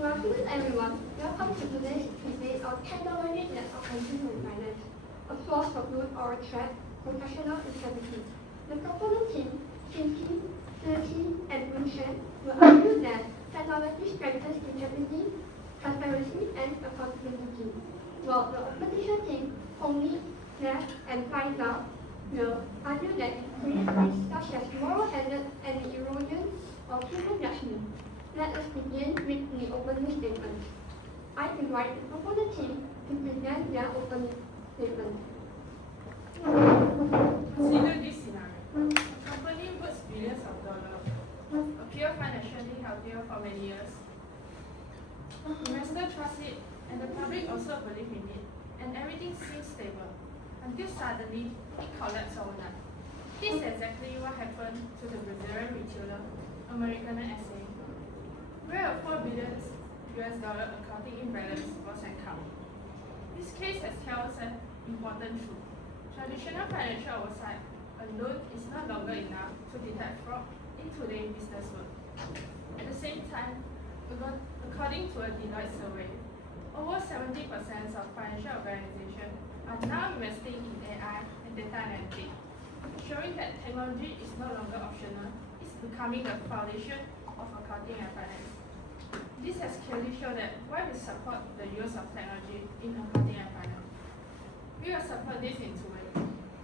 Good afternoon, everyone. Welcome to today's debate on technology that accounting and finance, a force for good or a threat, professional integrity. The proponent team, Shinki, Turkey, and Winshen, will argue that technology strengthens integrity, transparency, and accountability, while the opposition team, Hongli, Nash, and Faisal, will argue that it creates risks such as moral hazard and the erosion of human judgment. Let us begin with the opening statement. I invite the proponent team to present their opening statement. Consider this scenario. A company puts billions of dollars, appear financially healthier for many years. Investors trust it, and the public also believe in it, and everything seems stable, until suddenly it collapses overnight. This is exactly what happened to the Brazilian retailer, American SA, where a $4 billion accounting imbalance was encountered. This case has tells an important truth. Traditional financial oversight alone is no longer enough to detect fraud in today's business world. At the same time, according to a Deloitte survey, over 70% of financial organizations are now investing in AI and data analytics, showing that technology is no longer optional, it's becoming the foundation of accounting and finance. This has clearly shown that why we support the use of technology in accounting and finance. We will support this in two ways.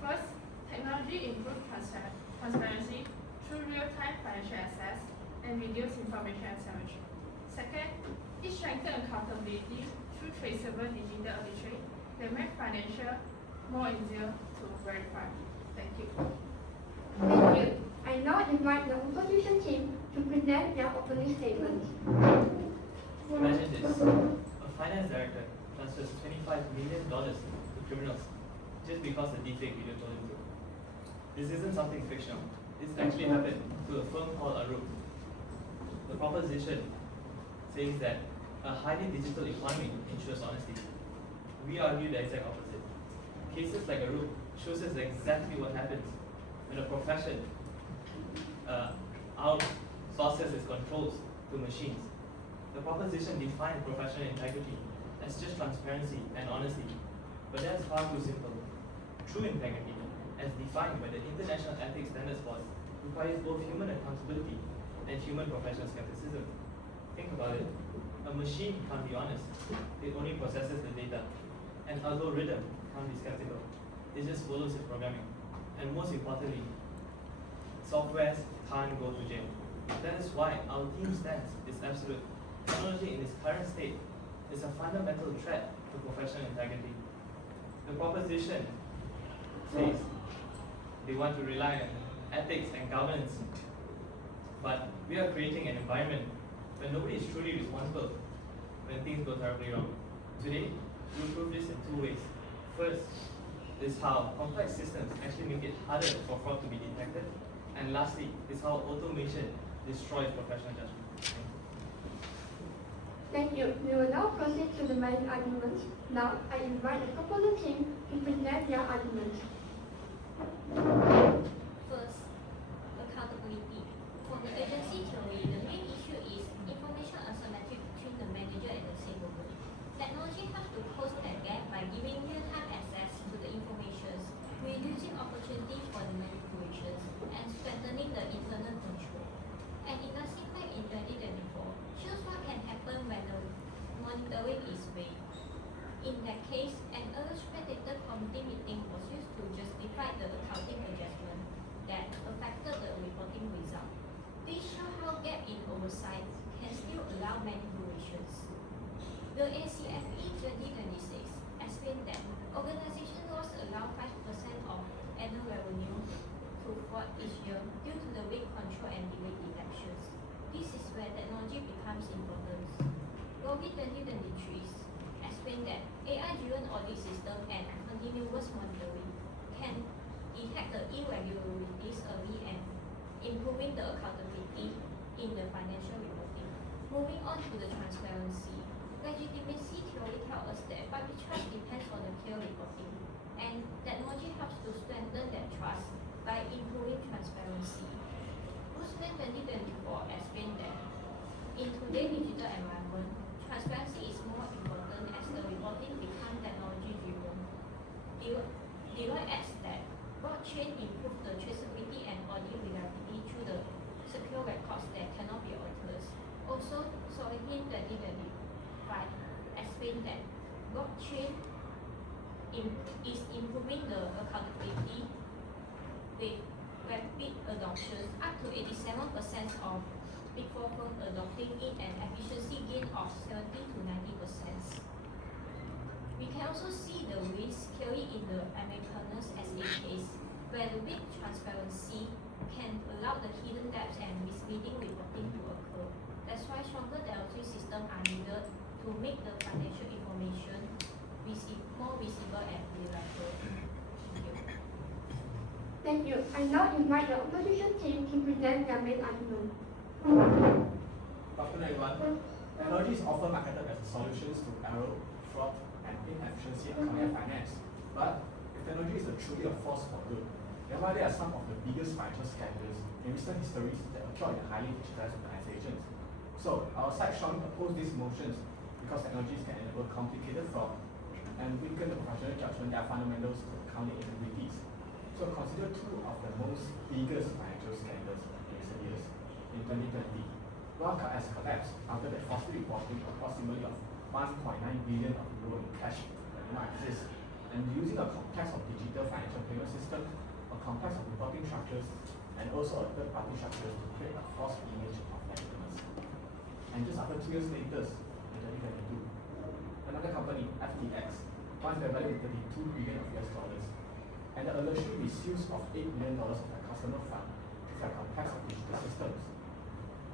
First, technology improves transparency through real-time financial access and reduce information asymmetry. Second, it strengthens accountability through traceable digital auditory that make financial more easier to verify. Thank you. Thank you. I now invite the opposition team to present their opening statement. Imagine this. A finance director transfers $25 million to criminals just because the deepfake video told him to. This isn't something fictional. It's actually happened to a firm called Arup. The proposition says that a highly digital economy ensures honesty. We argue the exact opposite. Cases like Arup shows us exactly what happens when a profession outsources its controls to machines. The proposition defines professional integrity as just transparency and honesty, but that's far too simple. True integrity, as defined by the International Ethics Standards Board, requires both human accountability and human professional skepticism. Think about it. A machine can't be honest. It only processes the data. An algorithm can't be skeptical. It just follows its programming. And most importantly, softwares can't go to jail. That is why our team stance is absolute. Technology in its current state is a fundamental threat to professional integrity. The proposition says they want to rely on ethics and governance, but we are creating an environment where nobody is truly responsible when things go terribly wrong. Today, we'll prove this in two ways. First is how complex systems actually make it harder for fraud to be detected, and lastly is how automation destroys professional judgment. Thank you. We will now proceed to the main arguments. Now, I invite the proponent team to present their arguments. First, accountability. For the agency theory, the main issue is information asymmetry between the manager and the stakeholder. Technology helps to close that gap by giving real-time access to the information, reducing opportunity for the manipulations, and strengthening the internal control. An industry fact in 2024 shows what can happen when the monitoring is vague. In that case, an illustrated committee meeting was used to justify the accounting adjustment that affected the reporting result. This shows how gap in oversight can still allow manipulations. The ACFE 2026 explained that organizations lost around 5% of annual revenue to fraud each year due to the weak control and delayed elections. This is where technology becomes important. Rovi 2023 explained that AI-driven audit system and continuous monitoring can detect the irregularities early and improving the accountability in the financial reporting. Moving on to the transparency, legitimacy theory tells us that public trust depends on the clear reporting, and technology helps to strengthen that trust by improving transparency. Rusman 2024 explained that in today's digital environment, transparency is more important as the reporting becomes technology-driven. Deloitte adds that blockchain improves the traceability and audit reliability through the secure records that cannot be altered. Also, Solihin 2025 explained that blockchain is improving the accountability with rapid adoption, up to 87% of Big Four firms adopting it and efficiency gain of 70 to 90%. We can also see the risk clearly in the Americanus SA case, where the weak transparency can allow the hidden debts and misleading reporting to occur. That's why stronger technology systems are needed to make the financial information more visible and reliable. Thank you. Thank you. I now invite the opposition team to present their main argument. Good afternoon, everyone. Technology is often marketed as solutions to error, fraud, and inefficiency in accounting and finance. But if technology is truly a force for good, then why there are some of the biggest financial scandals in recent histories that occur in highly digitalized organizations. So our side strongly oppose these motions because technologies can enable complicated fraud and weaken the professional judgment that are fundamentals to accounting integrities. So consider two of the most biggest financial scandals in recent years. In 2020, Wirecard has collapsed after they falsely reporting approximately of 1.9 billion of euro in cash that do not exist, and using a complex of digital financial payment systems, a complex of reporting structures, and also a third-party structures to create a false image of legitimacy. And just after 2 years later, in 2022, another company, FTX, once they valued $32 billion of US dollars, and the alleged misuse of $8 million of their customer fund through their complex of digital systems.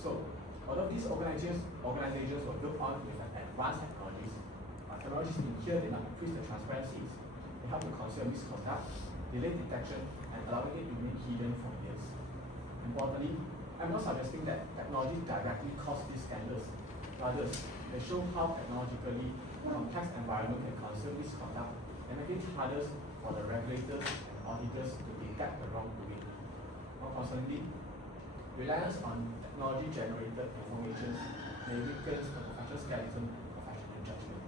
So, although these organizations were built on with advanced technologies, technologies in here did not increase the transparencies. They help to conceal misconduct, delay detection, and allowing it to remain hidden for years. Importantly, I'm not suggesting that technology directly caused these scandals. Rather, they show how technologically complex environment can conceal misconduct and make it harder for the regulators and auditors to detect the wrongdoing. More concerningly, reliance on technology-generated information may weaken the professional skeleton of financial judgment.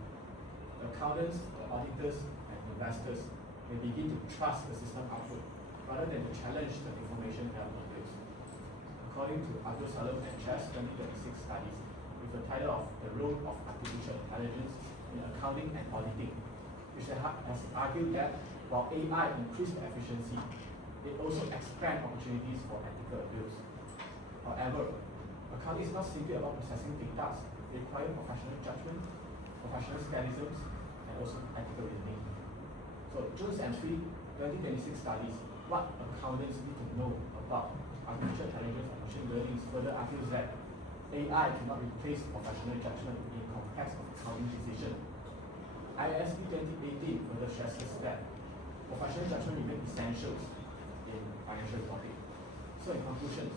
The accountants, the auditors, and investors may begin to trust the system output rather than to challenge the information held in use. According to Abdul Salam and Chess 2026 studies, with the title of The Role of Artificial Intelligence in Accounting and Auditing, which has argued that while AI increased efficiency, it also expands opportunities for ethical abuse. However, accounting is not simply about processing data. It requires professional judgment, professional scandalisms, and also ethical reasoning. So, Jones and Tree 2026 studies what accountants need to know about artificial intelligence and machine learning further argues that AI cannot replace professional judgment in complex accounting decisions. IASB 2018 further stresses that professional judgment remains essential in financial reporting. So, in conclusion,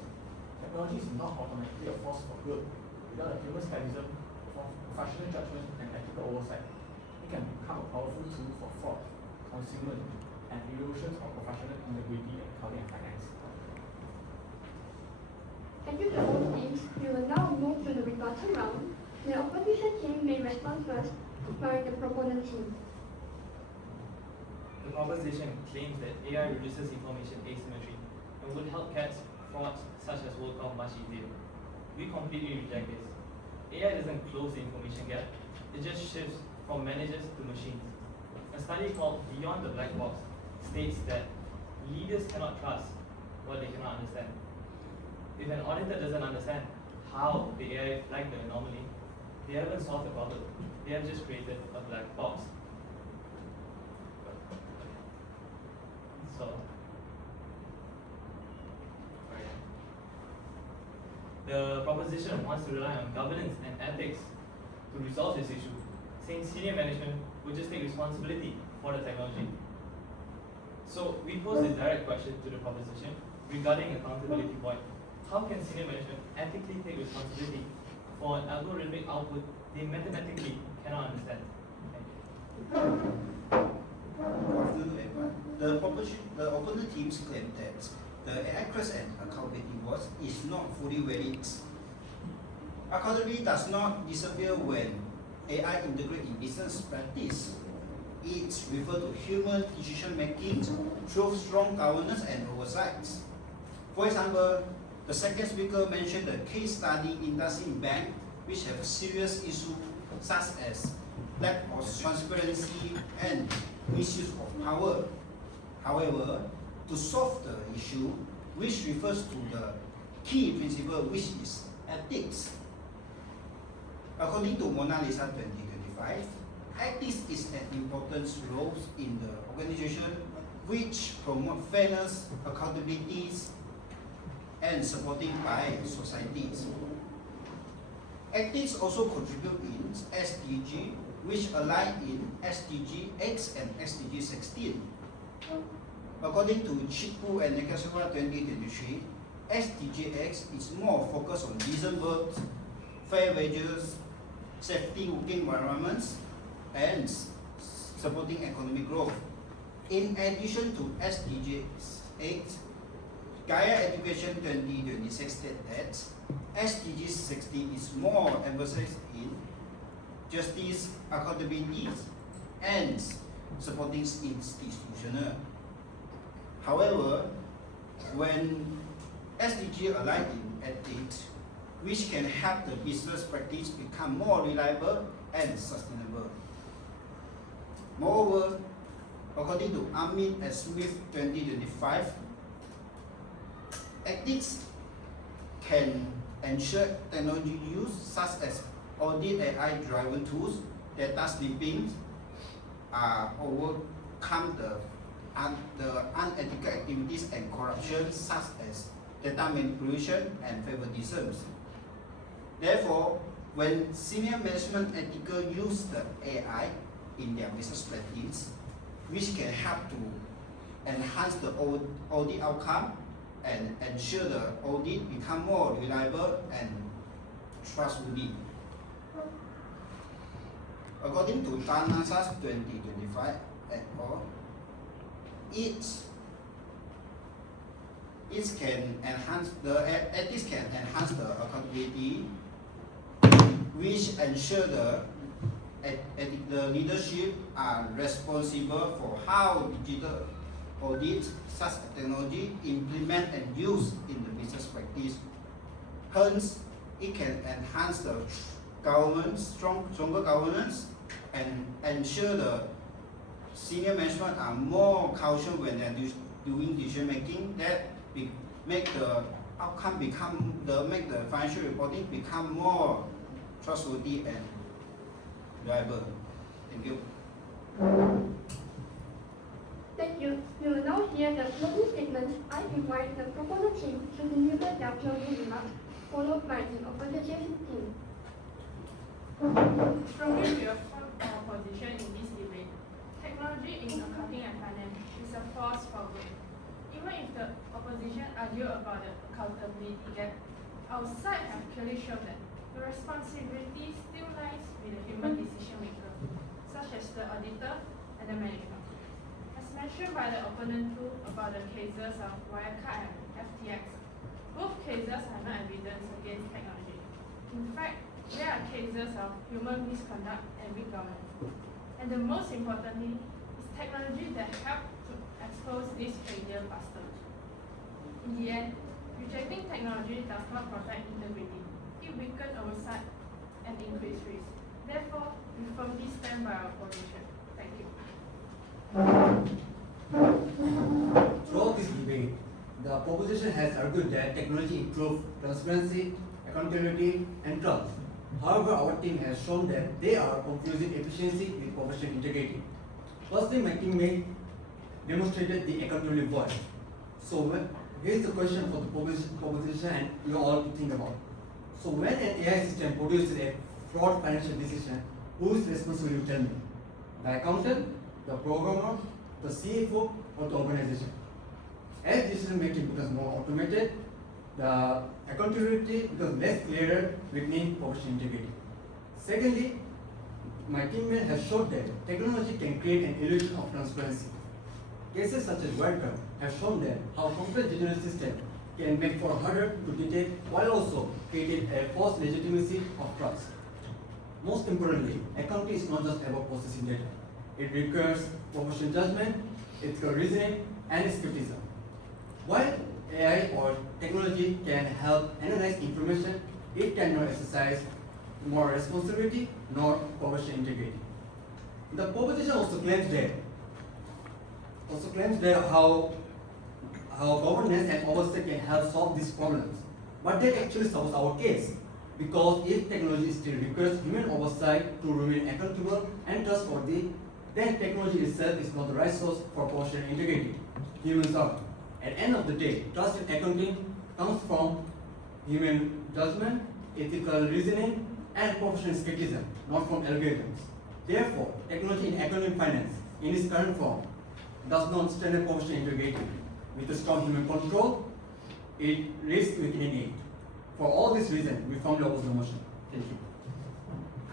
technology is not automatically a force for good. Without a human mechanism for professional judgment and ethical oversight, it can become a powerful tool for fraud, concealment, and erosion of professional integrity in accounting and finance. Thank you to both teams. We will now move to the rebuttal round. The opposition team may respond first by the proponent team. The proposition claims that AI reduces information asymmetry and would help catch frauds such as WorldCom much easier. We completely reject this. AI doesn't close the information gap, it just shifts from managers to machines. A study called Beyond the Black Box states that leaders cannot trust what they cannot understand. If an auditor doesn't understand how the AI flagged the anomaly, they haven't solved the problem. They have just created a black box. So, the proposition wants to rely on governance and ethics to resolve this issue, saying senior management would just take responsibility for the technology. So we pose a direct question to the proposition regarding accountability point. How can senior management ethically take responsibility for an algorithmic output they mathematically cannot understand? Thank you. Good afternoon, everyone. The opponent teams claim that the AI crash and accountability board is not fully valid. Accountability does not disappear when AI integrated in business practice. It refers to human decision making through strong governance and oversight. For example, the second speaker mentioned the case study industry bank which have serious issues such as lack of transparency and misuse of power. However, to solve the issue, which refers to the key principle which is ethics. According to Mona Lisa 2025, ethics is an important role in the organization which promote fairness, accountability, and supported by societies. Ethics also contribute in SDG, which align in SDG X and SDG 16. According to Chiku and Nakasawa 2023, SDG X is more focused on decent work, fair wages, safety working environments, and supporting economic growth. In addition to SDG 8, Gaia Education 2026 stated that SDG 16 is more emphasis in justice, accountability, and supporting institutional. However, when SDG align in ethics, which can help the business practice become more reliable and sustainable. Moreover, according to Amit and Smith 2025, ethics can ensure technology use such as audit AI-driven tools, data snipping, overcome the unethical activities and corruption such as data manipulation and favoritism. Therefore, when senior management ethical use the AI in their business practice, which can help to enhance the audit outcome and ensure the audit become more reliable and trustworthy. According to Tanasas 2025 et al., ethics can enhance the accountability, which ensure the leadership are responsible for how digital audits such as technology implement and use in the business practice. Hence, it can enhance the stronger governance and ensure the senior management are more cautious when they are doing decision making, that make the outcome make the financial reporting become more trustworthy and reliable. Thank you. Thank you. We will now hear the closing statements. I invite the proponent team to deliver their closing remarks, followed by the opposition team. Strongly reaffirm our position in this debate. Technology in accounting and finance is a force for good. Even if the opposition argue about the accountability gap, our side have clearly shown that the responsibility still lies with the human decision maker, such as the auditor and the management. As mentioned by the opponent too about the cases of Wirecard and FTX, both cases are not evidence against technology. In fact, there are cases of human misconduct and weak governance. And the most importantly is technology that help to expose this failure faster. In the end, rejecting technology does not protect integrity. It weakens oversight and increases risk. Therefore, we firmly stand by our position. Thank you. Throughout this debate, the proposition has argued that technology improves transparency, accountability, and trust. However, our team has shown that they are confusing efficiency with professional integrity. Firstly, my teammate demonstrated the accountability voice. So here's the question for the proposition and you all to think about. So when an AI system produces a flawed financial decision, who is responsible, you tell me? The accountant, the programmer, the CFO, or the organization? As decision making becomes more automated, the accountability becomes less clearer within professional integrity. Secondly, my teammate has showed that technology can create an illusion of transparency. Cases such as Wirecard have shown that how complex digital systems can make for harder to detect while also creating a false legitimacy of trust. Most importantly, accounting is not just about processing data. It requires professional judgment, ethical reasoning, and skepticism. While AI or technology can help analyze information, it cannot exercise more responsibility nor professional integrity. The proposition also claims that how governance and oversight can help solve these problems. But that actually solves our case. Because if technology still requires human oversight to remain accountable and trustworthy, then technology itself is not the right source for professional integrity. Humans are. At the end of the day, trust in accounting comes from human judgment, ethical reasoning, and professional skepticism, not from algorithms. Therefore, technology in accounting and finance, in its current form, does not stand a professional integrity. With a strong human control, it risks weakening it. For all these reasons, we firmly oppose the motion. Thank you.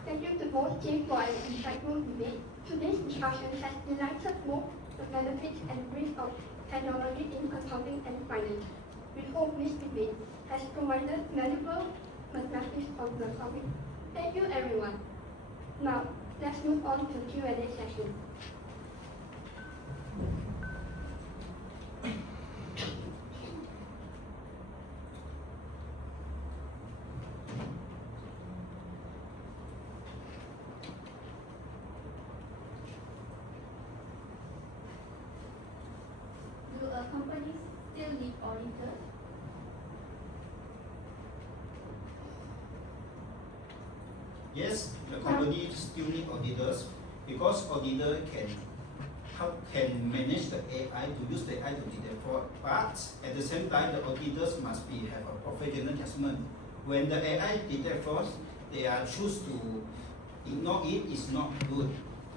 Thank you to both teams for an insightful debate. Today's discussion has highlighted both the benefits and risks of technology in accounting and finance. We hope this debate has provided valuable perspectives on the topic. Thank you, everyone. Now, let's move on to Q&A session. Do a company still need auditors? Yes, the company still need auditors because auditor can manage the AI to use the AI to detect fraud. But at the same time, the auditors must have a professional judgment. When the AI detect fraud, they are choose to ignore it is not good.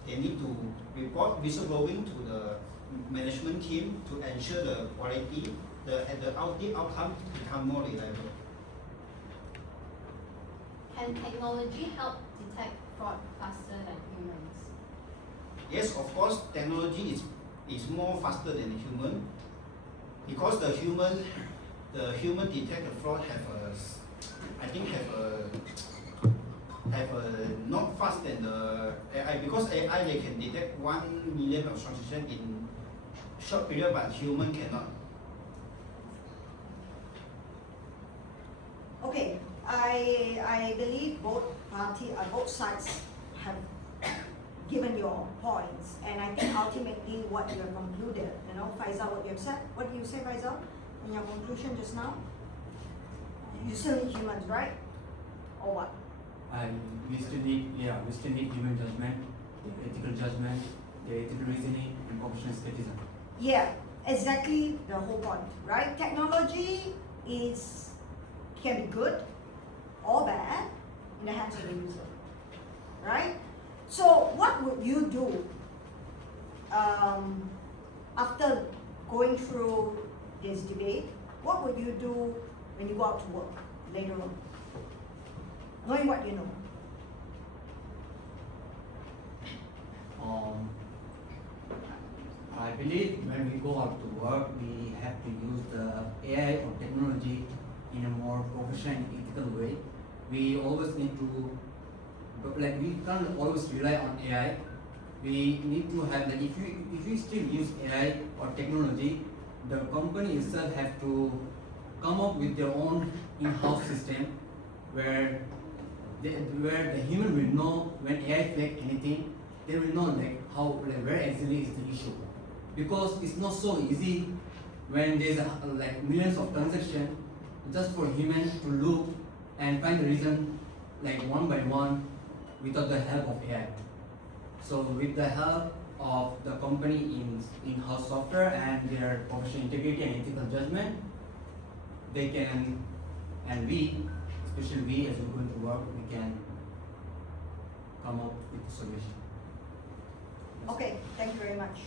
They need to report whistleblowing to the management team to ensure the quality, the audit outcome become more reliable. Can technology help detect fraud faster than humans? Yes, of course, technology is more faster than the human because the human detect the fraud have a not fast than the AI because AI they can detect 1 million of transactions in short period, but human cannot. Okay, I believe both sides have given your points, and I think ultimately what you have concluded, Faisal, what you have said. What do you say, Faisal, in your conclusion just now? You still need humans, right? Or what? We still need human judgment, ethical judgment, the ethical reasoning, and professional skepticism. Yeah, exactly the whole point, right? Technology can be good or bad in the hands of the user, right? So what would you do after going through this debate? What would you do when you go out to work later on, knowing what you know? I believe when we go out to work, we have to use the AI or technology in a more professional and ethical way. We always need to, we can't always rely on AI. We need to have, if we still use AI or technology, the company itself have to come up with their own in-house system where the human will know when AI flag anything, they will know where exactly is the issue. Because it's not so easy when there's millions of transactions just for humans to look and find the reason one by one without the help of AI. So with the help of the company in-house software and their professional integrity and ethical judgment, they can, and we, especially we as we're going to work, we can come up with a solution. Okay, thank you very much.